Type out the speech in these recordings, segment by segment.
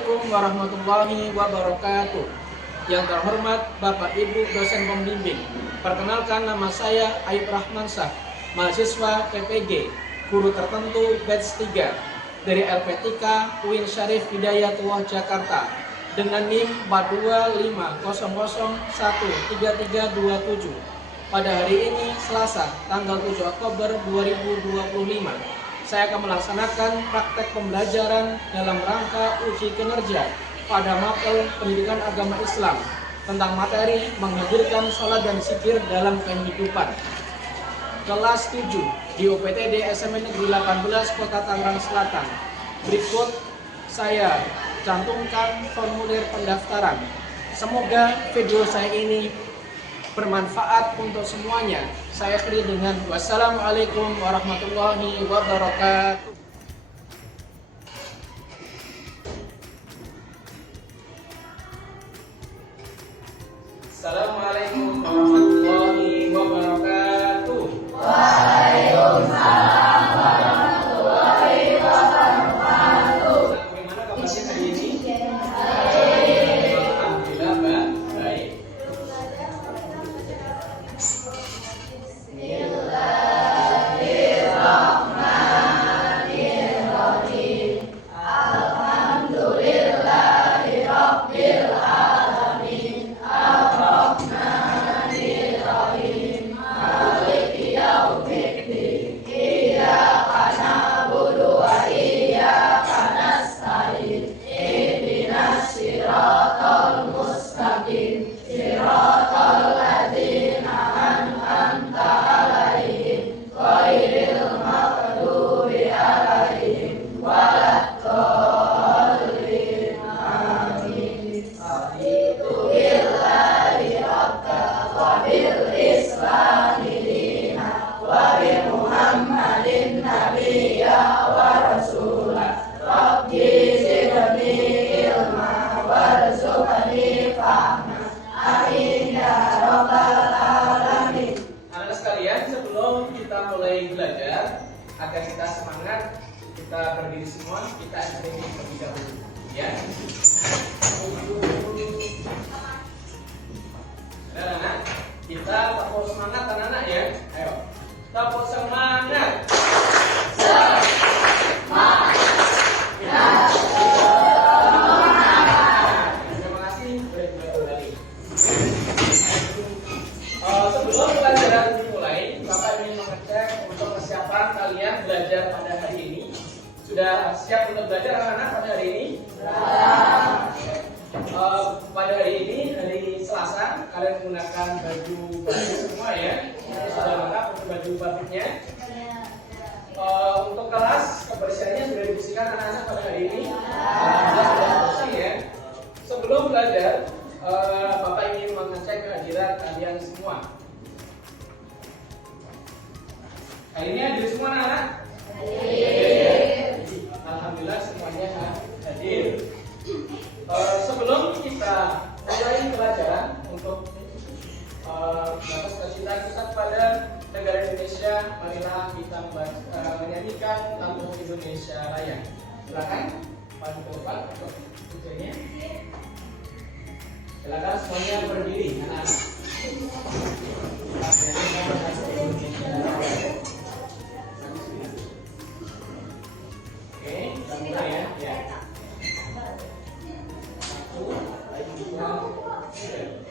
Assalamualaikum warahmatullahi wabarakatuh. Yang terhormat Bapak Ibu dosen pembimbing, perkenalkan nama saya Ayub Rahmansyah, mahasiswa PPG, guru tertentu batch 3 dari LPTK UIN Syarif Hidayatullah Jakarta dengan NIM 425001337 pada hari ini Selasa tanggal 7 Oktober 2025. Saya akan melaksanakan praktek pembelajaran dalam rangka uji kinerja pada mapel pendidikan agama Islam tentang materi menghadirkan sholat dan zikir dalam kehidupan. Kelas 7 di UPTD SMN Negeri 18 Kota Tangerang Selatan. Berikut saya cantumkan formulir pendaftaran. Semoga video saya ini bermanfaat untuk semuanya. Saya akhiri dengan wassalamualaikum warahmatullahi wabarakatuh. Assalamualaikum warahmatullahi wabarakatuh. Waalaikumsalam warahmatullahi wabarakatuh. Bagaimana kabarnya hari ini? Baik. Alhamdulillah baik. Bismillahirrahmanirrahim. Alhamdulillahirabbil alamin. Arrahmanirrahim. Maliki yaumiddin. Iyyaka na'budu wa iyyaka nasta'in. Ihdinas siratal mustaqim. Siratal ladzina an'amta 'alaihim ghairil maghdubi 'alaihim waladdallin. Amin. Raditu billahi rabba wa bil islami dina wa bi Muhammadin nabiyya wa rasulah. Rabbi zidni ilma warzuqni fahma. Amin ya rabbal alamin. Anak sekalian, sebelum kita mulai belajar, agar kita semangat, kita berdiri semua, kita akhiri terlebih dahulu, ya. Anak-anak, kita tepuk semangat anak-anak ya. Ayo, tepuk semangat. Terima kasih, boleh kembali. Sebelum pelajaran dimulai, Bapak ingin mengecek untuk kesiapan kalian belajar pada hari ini. Sudah siap untuk belajar anak-anak pada hari ini? Pada hari ini, hari Selasa, kalian menggunakan baju batik semua ya. Sudah lengkap untuk baju batiknya. Untuk kelas, kebersihannya sudah dibersihkan anak-anak pada hari ini? Sudah bersih ya. Sebelum belajar, Bapak ingin mengecek kehadiran kalian semua. Hari ini hadir semua anak-anak? Alhamdulillah semuanya hadir. Sebelum kita mulai pelajaran untuk batas cita kita kepada negara Indonesia, marilah kita menyanyikan lagu Indonesia Raya. Silakan Pak Bapak untuk tujuannya. Silakan semuanya berdiri, anak-anak. Oke, kita mulai ya. Satu, dua, tiga.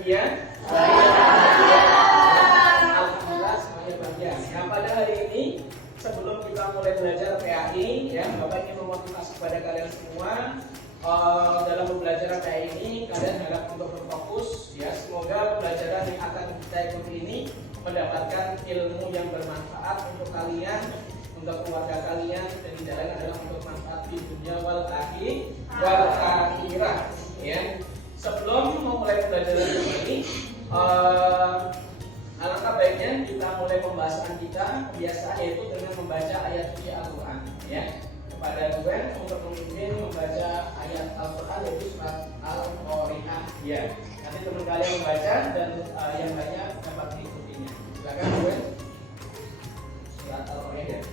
bahagia? Alhamdulillah semuanya bahagia. Nah, pada hari ini sebelum kita mulai belajar PAI, ya, Bapak ingin memotivasi kepada kalian semua dalam pembelajaran PAI ini kalian harap untuk berfokus, ya. Semoga pembelajaran yang akan kita ikuti ini mendapatkan ilmu yang bermanfaat untuk kalian, untuk keluarga kalian, dan di dalamnya adalah untuk manfaat di dunia wal akhirah, ya. Sebelum memulai pembelajaran ini, alangkah baiknya kita mulai pembahasan kita kebiasaan, yaitu dengan membaca ayat suci Al-Quran, ya. Kepada Tuhan untuk memimpin membaca ayat Al-Quran, yaitu surat Al-Qari'ah, ya. Nanti teman kalian membaca dan yang lainnya dapat mengikutinya. Silakan Tuhan. Surat Al-Qari'ah.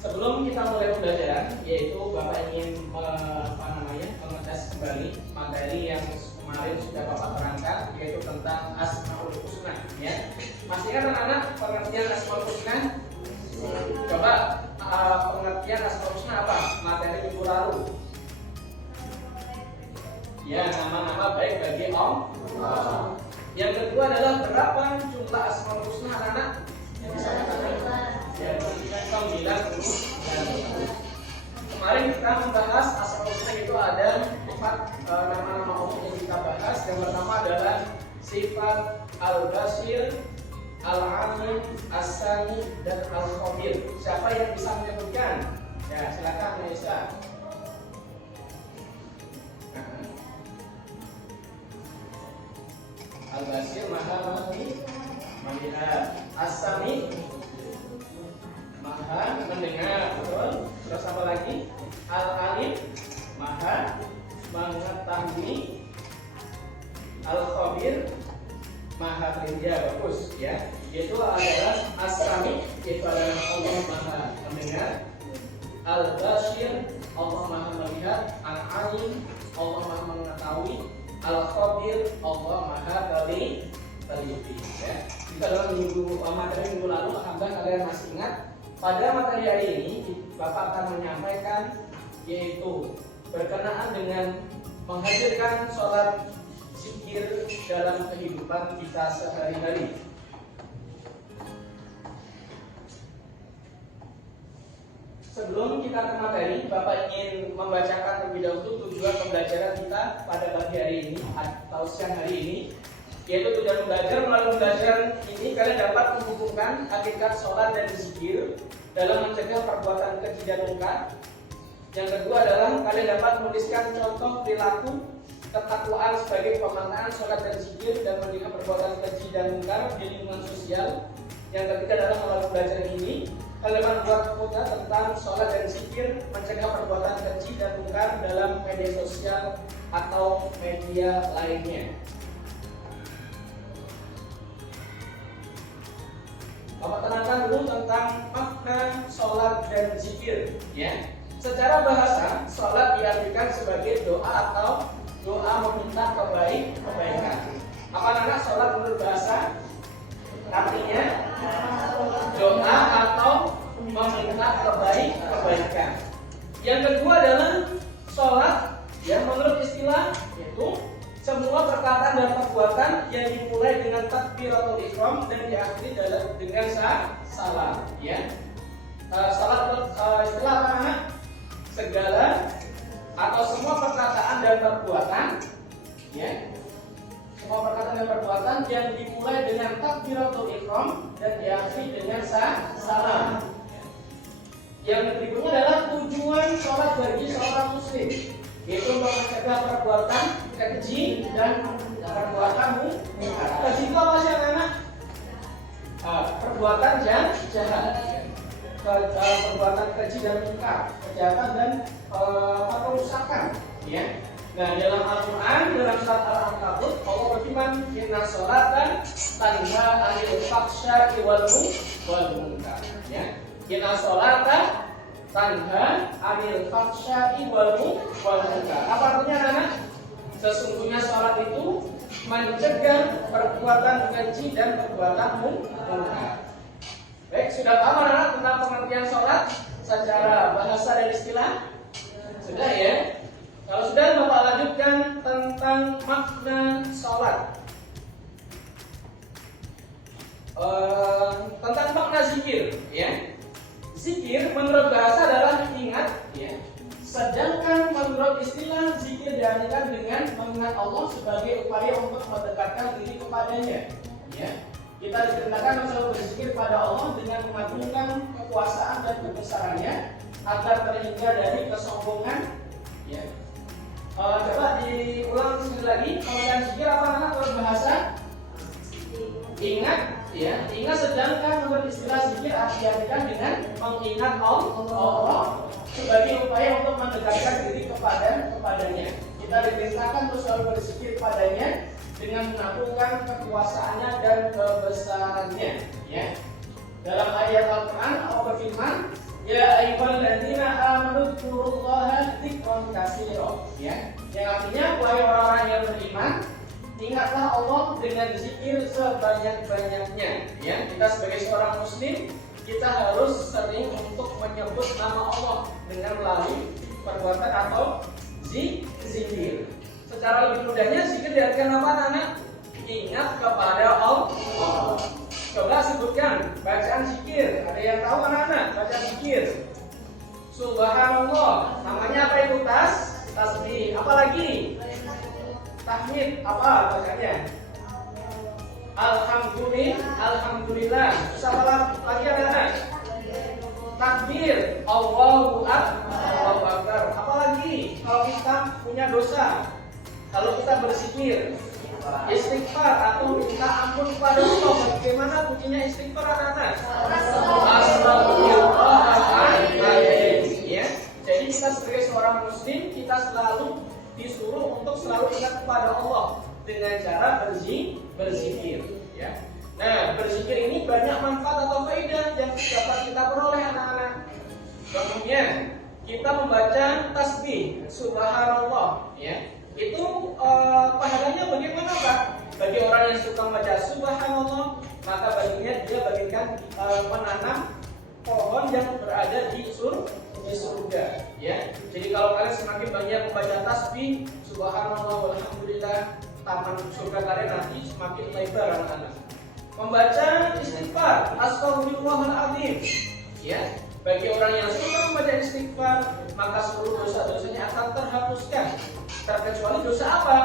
Sebelum kita mulai pembelajaran, yaitu Bapak ingin mengetes kembali materi yang kemarin sudah Bapak terangkan, yaitu tentang Asmaul Husna, ya. Masih ingat anak-anak pengertian Asmaul Husna? Coba pengertian Asmaul Husna apa? Materi minggu lalu. Ya, nama-nama baik bagi Allah. Yang kedua adalah berapa jumlah Asmaul Husna anak-anak? Yang bisa katakan? Ya, 99. Kemarin kita membahas Asmaul Husna, itu ada 4 nama-nama umum yang kita bahas. Yang pertama adalah sifat Al-Basir, Al-Alim, As-Sami, dan Al-Khabir. Siapa yang bisa menyebutkan? Ya, silakan Aisyah. Al-Basir maha melihat, As-Sami maha mendengar, betul. Terus apa lagi? Al-Alim maha mengetahui, Al-Khabir maha terindah, bagus, ya. Yaitu adalah As-Sami, yaitu adalah Allah maha mendengar, Al-Basir Allah maha melihat, Al-Alim Allah maha mengetahui, Al-Khabir Allah maha teliti, ya. Kita dalam materi minggu lalu, alhamdulillah kalian masih ingat. Pada materi hari ini Bapak akan menyampaikan, yaitu berkenaan dengan menghadirkan sholat zikir dalam kehidupan kita sehari-hari. Sebelum kita ke materi, Bapak ingin membacakan terlebih dahulu tujuan pembelajaran kita pada pagi hari ini atau siang hari ini, yaitu tujuan belajar. Melalui pembelajaran ini kalian dapat menghubungkan hakikat sholat dan zikir dalam mencegah perbuatan keji dan munkar, Yang kedua adalah kalian dapat menuliskan contoh perilaku ketakwaan sebagai pemaknaan sholat dan zikir dan mencegah perbuatan keji dan mungkar di lingkungan sosial. Yang ketiga adalah melalui pelajaran ini kalian membuat foto tentang sholat dan zikir, mencegah perbuatan keji dan mungkar dalam media sosial atau media lainnya. Bapak tenangkan dulu tentang makna sholat dan zikir, ya. Secara bahasa, sholat diartikan sebagai doa atau doa meminta kebaikan. Apa nama sholat menurut bahasa? Artinya doa atau meminta kebaikan. Yang kedua adalah sholat yang menurut istilah yaitu semua perkataan dan perbuatan yang dimulai dengan takbiratul ihram dan diakhiri dengan salam, ya. Salat istilah apa nama? Segala atau semua perkataan dan perbuatan, ya. Semua perkataan dan perbuatan yang dimulai dengan takbiratul ihram dan diakhiri dengan salam. Yang berikutnya adalah tujuan sholat bagi seorang muslim, yaitu mencegah perbuatan keji dan perbuatan mungkar. Keji itu apa sih anak-anak? Perbuatan jahat, perbuatan keji dan mungkar, kejahatan dan kerusakan. Ya. Nah, dalam Al-Quran dalam surat Al-Ankabut Allah berfirman, Inna sholatan tanha 'anil fahsya'i wal munkar. Ya. Inna sholatan tanha 'anil fahsya'i wal munkar. Apa artinya anak? Sesungguhnya sholat itu mencegah perbuatan keji dan perbuatan mungkar. Baik, sudah paham anak tentang pengertian sholat secara bahasa dan istilah? Sudah ya? Kalau sudah, Bapak lanjutkan tentang makna sholat. Tentang makna zikir, ya. Zikir menurut bahasa adalah ingat, ya. Sedangkan menurut istilah zikir diartikan dengan mengingat Allah sebagai upaya untuk mendekatkan diri kepadanya, ya. Kita diperintahkan selalu berzikir pada Allah dengan mengagungkan kekuasaan dan kebesarannya agar terhindar dari kesombongan, ya. Coba diulang sekali lagi. Kalau yang zikir apa nama berbahasa? Ingat, ya. Ingat, sedangkan menurut istilah zikir diartikan dengan mengingat Allah sebagai upaya untuk mendekatkan diri kepadanya. Kita diperintahkan terus selalu berzikir padanya dengan mengagungkan kekuasaannya dan kebesarannya, ya. Dalam ayat Al-Quran Allah berfirman, Ya ayyuhalladzina amanu dzkurullaha dzikran katsiran, ya. Yang artinya wahai orang-orang yang beriman, ingatlah Allah dengan zikir sebanyak-banyaknya, ya. Kita sebagai seorang muslim, kita harus sering untuk menyebut nama Allah dengan melalui perbuatan atau zikir. Secara lebih mudahnya zikir diartikan apa anak? Ingat kepada Allah. Coba sebutkan bacaan zikir. Ada yang tahu anak-anak bacaan zikir? Subhanallah. Namanya apa itu? Tasbih. Apa lagi? Tahmid. Apa bacanya? Alhamdulillah. Terus apa lagi anak-anak? Takbir. Allahu Akbar. Apa lagi? Kalau kita punya dosa, kalau kita berzikir, istighfar atau minta ampun kepada Allah. Bagaimana bunyinya istighfar anak-anak? Astagfirullahaladzim, ya. Jadi kita sebagai seorang muslim, kita selalu disuruh untuk selalu ingat kepada Allah dengan cara berzikir, ya. Nah, berzikir ini banyak manfaat atau faedah yang dapat kita peroleh anak-anak. Kemudian kita membaca tasbih subhanallah, ya. Itu pahalanya bagaimana Pak? Bagi orang yang suka membaca subhanallah, maka baginya dia bagikan menanam pohon yang berada di surga, ya. Jadi kalau kalian semakin banyak membaca tasbih subhanallah walhamdulillah, taman surga kalian nanti semakin lebar anak-anak. Membaca istighfar astagfirullahaladzim, ya. Bagi orang yang suka membaca istighfar, maka seluruh dosa-dosanya akan terhapuskan, terkecuali dosa apa?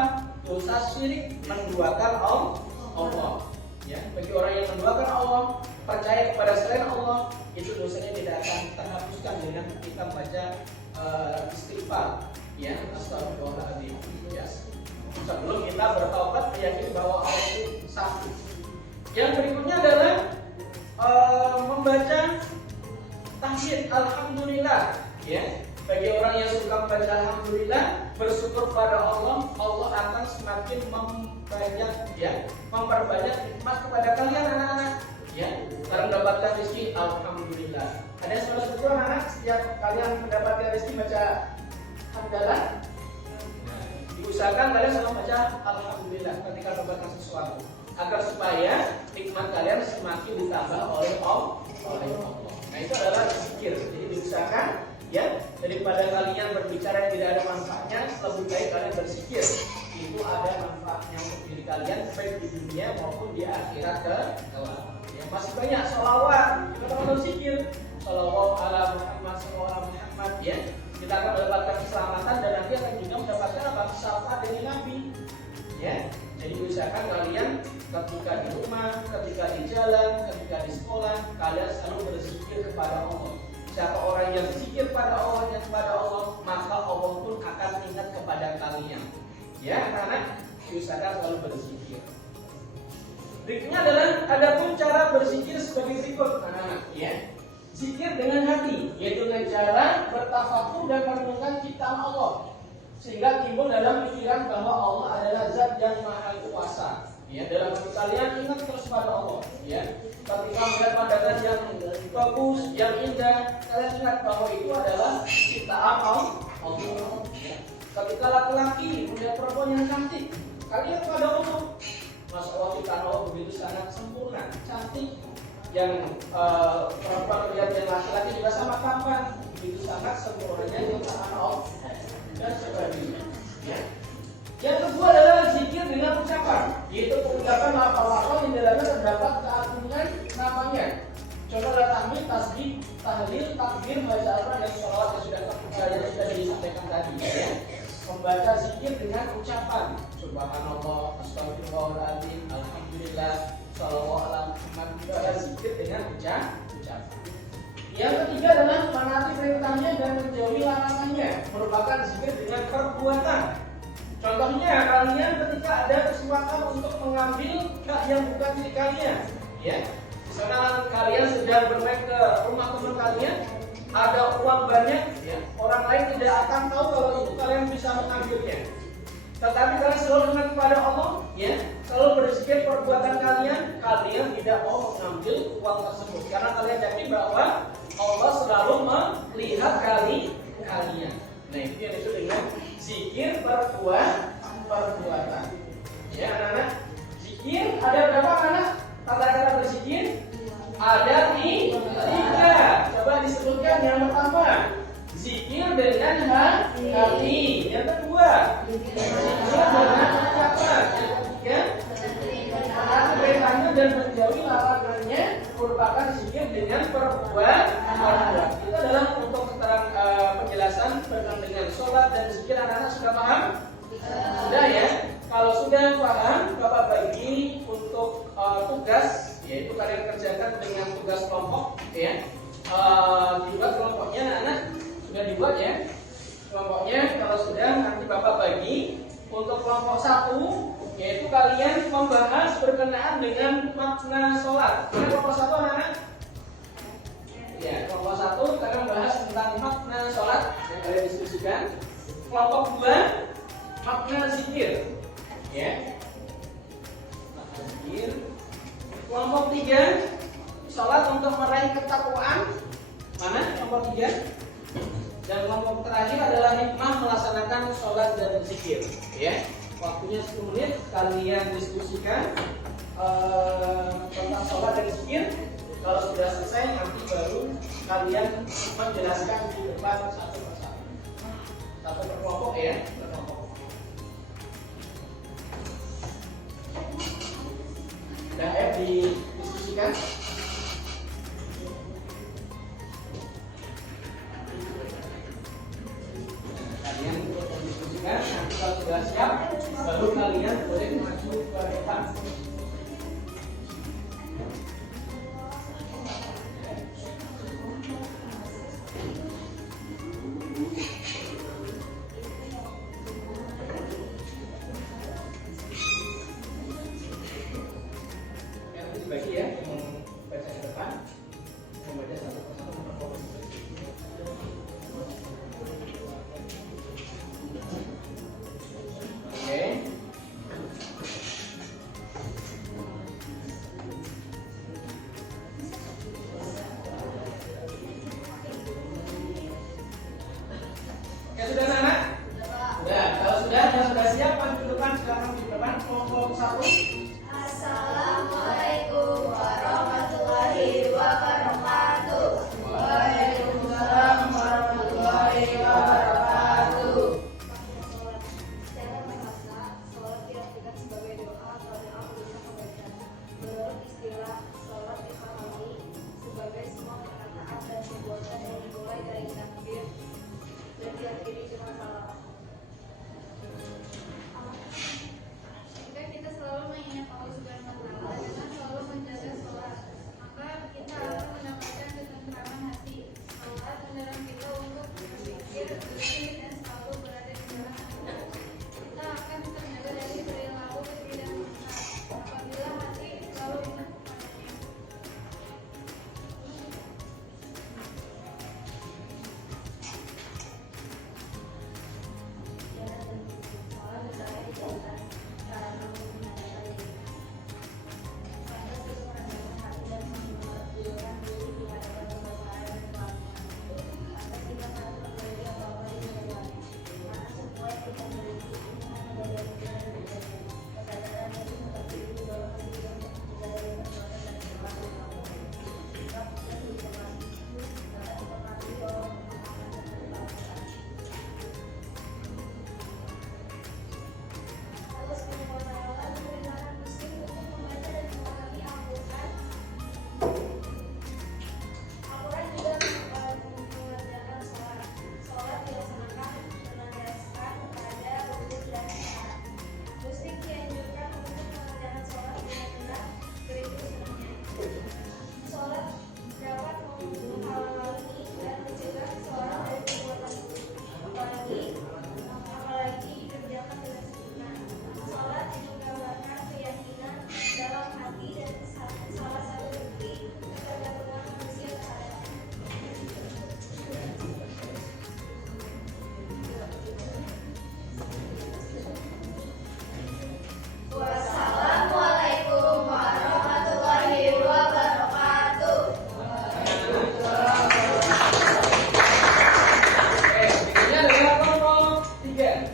Dosa syirik, menduakan Allah, ya. Bagi orang yang menduakan Allah, percaya kepada selain Allah, itu dosanya tidak akan terhapuskan dengan kita baca istighfar, ya, astagfirullahaladzim, ya. Sebelum kita bertaubat meyakini bahwa Allah itu satu. Yang berikutnya adalah membaca tahmid alhamdulillah, ya. Bagi orang yang suka membaca alhamdulillah, bersyukur pada Allah, Allah akan semakin memperbanyak nikmat kepada kalian anak-anak, ya. Karena mendapatkan rezeki alhamdulillah. Ada yang sudah bersyukur anak-anak setiap kalian mendapatkan rezeki baca hamdalah. Diusahakan kalian selalu baca alhamdulillah ketika mendapatkan sesuatu, agar supaya nikmat kalian semakin ditambah oleh Allah. Nah, itu adalah zikir. Jadi diusahakan, ya, daripada kalian berbicara yang tidak ada manfaatnya, lebih baik kalian berzikir. Itu ada manfaatnya untuk diri kalian baik di dunia maupun di akhirat kelak. Ya, masih banyak sholawat, kita akan berzikir. Sholawat ala Muhammad, sholawat ala Muhammad, ya. Kita akan mendapatkan keselamatan dan nanti akan juga mendapatkan apa? Syafaat dari Nabi. Ya. Jadi usahakan kalian ketika di rumah, ketika di jalan, ketika di sekolah, kalian selalu berzikir kepada Allah. Siapa orang yang berzikir pada Allah dan kepada Allah, maka Allah pun akan ingat kepada kalian. Ya, karena usahakan selalu berzikir. Berikutnya adalah adapun cara berzikir sebagai berikut, anak-anak, ya. Zikir dengan hati, yaitu dengan cara bertafakur dan merenungkan ciptaan Allah, sehingga timbul dalam pikiran bahwa Allah adalah Zat yang Maha Kuasa. Ya, dalam hati kalian ingat terus pada Allah. Ya, ketika melihat pandangan yang bagus, yang indah, kalian ingat bahwa itu adalah ciptaan Allah. Ya. Ketika laki-laki melihat perempuan yang cantik, kalian pada Allah. Masya Allah, ciptaan Allah begitu sangat sempurna, cantik. Yang perempuan melihat yang laki-laki juga sama tampan, begitu sangat sempurnanya ciptaan Allah dan sebagainya. Ya. Yang kedua adalah zikir dengan ucapan, yaitu pengucapan lafal-lafal yang dalamnya terdapat keagungan namanya. Contoh adalah tahmid, tasbih, tahlil, takbir, baca Al-Quran dan sholawat yang sudah disampaikan tadi. Ya. Membaca zikir dengan ucapan, subhanallah, astagfirullahaladzim, alhamdulillah, sholawat ala Muhammad, itu adalah zikir dengan ucapan. Yang ketiga adalah menaati perintahnya dan menjauhi larangannya, merupakan zikir dengan perbuatan. Contohnya, kalian ketika ada kesempatan untuk mengambil hak yang bukan milik kalian, ya. Misalnya kalian sedang bermain ke rumah teman kalian, ada uang banyak, ya. Orang lain tidak akan tahu kalau itu kalian bisa mengambilnya. Tetapi kalian selalu ingat kepada Allah, ya. Selalu berzikir perbuatan kalian tidak mau mengambil uang tersebut karena kalian yakin bahwa Allah selalu melihat kalian. Nah, itu yang disebut dengan zikir perbuatan. Ya, anak-anak, zikir ada berapa anak? Kata-kata berzikir ada tiga. Coba disebutkan yang pertama, zikir dengan hati. Yang kedua, zikir dengan ucapan. Yang ketiga, menaati perintahnya dan menjauhi larangannya, merupakan zikir dengan perbuatan. Itu adalah untuk penjelasan berkenaan dengan sholat dan zikir. Anak-anak sudah paham? Sudah ya? Kalau sudah paham, Bapak bagi untuk tugas, yaitu kalian kerjakan dengan tugas kelompok, ya. Dibuat kelompoknya, anak-anak sudah dibuat ya. Kelompoknya kalau sudah nanti Bapak bagi untuk kelompok 1, yaitu kalian membahas berkenaan dengan makna sholat. Ini kelompok 1 anak-anak. Ya, kelompok 1 kalian membahas tentang makna sholat yang kalian diskusikan. Kelompok 2 makna zikir, ya. Makna zikir. Kelompok 3 sholat untuk meraih ketakwaan. Mana kelompok 3? Dan kelompok terakhir adalah hikmah melaksanakan sholat dan zikir, ya. Waktunya 10 menit, kalian diskusikan tentang sholat dan zikir. Kalau sudah selesai, nanti baru kalian menjelaskan di depan satu persatu. Satu per kelompok ya, per kelompok. Sudah ya didiskusikan. Kalian diskusikan, nanti kalau sudah siap, baru kalian boleh maju ke depan. kelompok 1. Assalamualaikum warahmatullahi wabarakatuh. Waalaikumsalam warahmatullahi wabarakatuh. Secara bahasa, sholat diartikan sebagai doa pada awal kebaikan. Menurut istilah, sholat dipahami sebagai semua perkataan dan perbuatan yang dimulai dari takbir dan diakhiri dengan salam. Jika kita selalu mengingat Allah Subhanahu wa Ta'ala dengan selalu menjaga sholat, maka kita akan mendapatkan ketentraman hati. Sholat mendorong kita untuk berpikir, berzikir, dan selalu berada di jalan Allah. Kita akan terjaga dari perilaku ketidakbenaran apabila hati selalu ingat kepadanya. Al-Quran juga mengajarkan sholat. Sholat dilaksanakan berdasarkan kepada wujud dan syarat. Muslim dianjurkan untuk mengerjakan sholat dengan benar, begitu sunahnya. Sholat dapat menghalangi dan mencegah seorang dari perbuatan buruk, apalagi dikerjakan dengan sempurna. Sholat menggambarkan keyakinan dalam hati dan salah satu bukti ketergantungan manusia terhadap Wassalamualaikum warahmatullahi wabarakatuh. Ini adalah kelompok 3.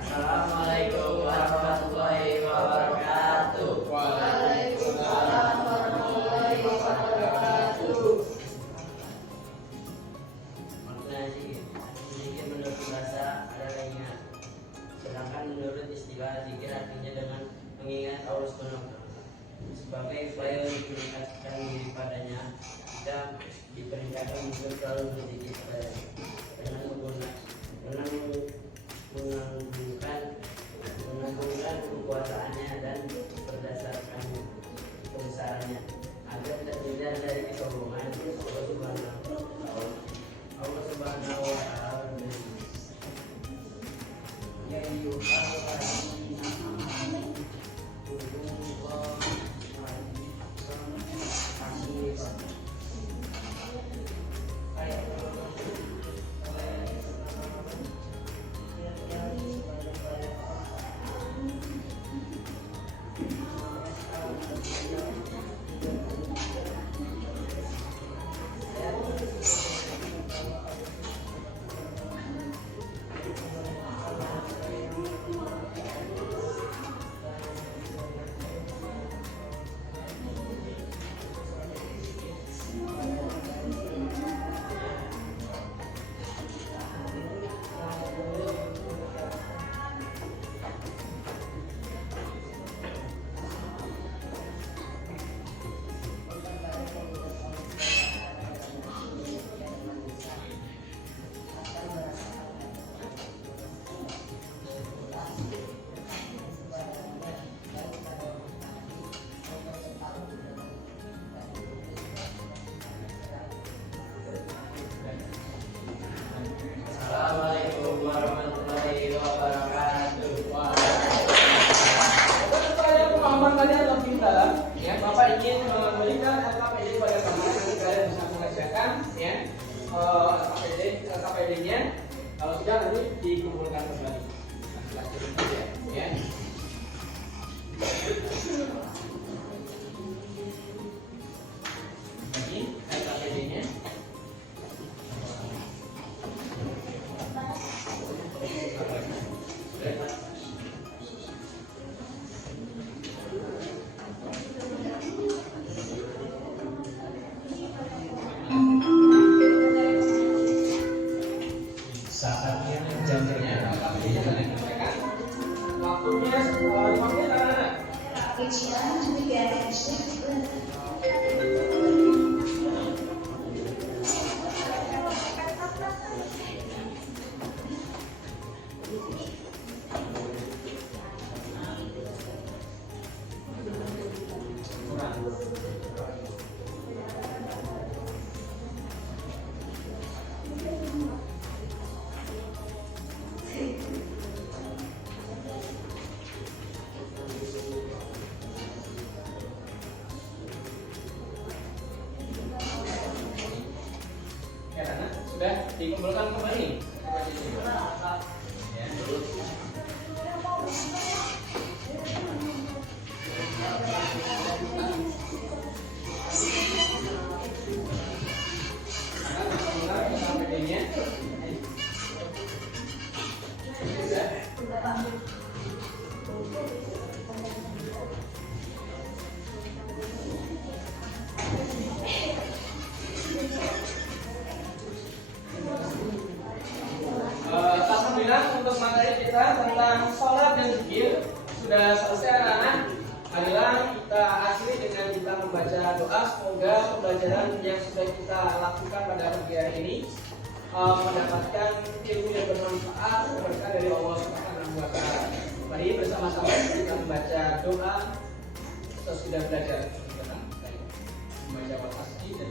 Assalamualaikum warahmatullahi wabarakatuh. Waalaikumsalam warahmatullahi wabarakatuh. Makna zikir menurut bahasa adalah ingat. Sedangkan menurut istilah zikir artinya dengan mengingat Allah Subhanahu wa Ta'ala. Sebagai upaya untuk mendekatkan diri padanya, kita diperintahkan untuk selalu berzikir kepadanya dengan menggabungkan kekuasaannya dan berdasarkan kebesarannya agar terhindar dari kesombongan Allah Subhanahu wa Ta'ala. Ya ayyuhalladzina amanu qullaha wa waktunya 5 menit anak-anak. Ya, anak sudah dikumpulkan kembali. Ya. Alhamdulillah untuk materi kita tentang sholat dan zikir sudah selesai anak-anak. Marilah kita akhiri dengan kita membaca doa. Semoga pembelajaran yang sudah kita lakukan pada pagi hari ini mendapatkan ilmu yang bermanfaat berkah dari Allah Subhanahu wa Ta'ala. Mari bersama-sama kita membaca doa sesudah belajar. Membaca al-Masjid dan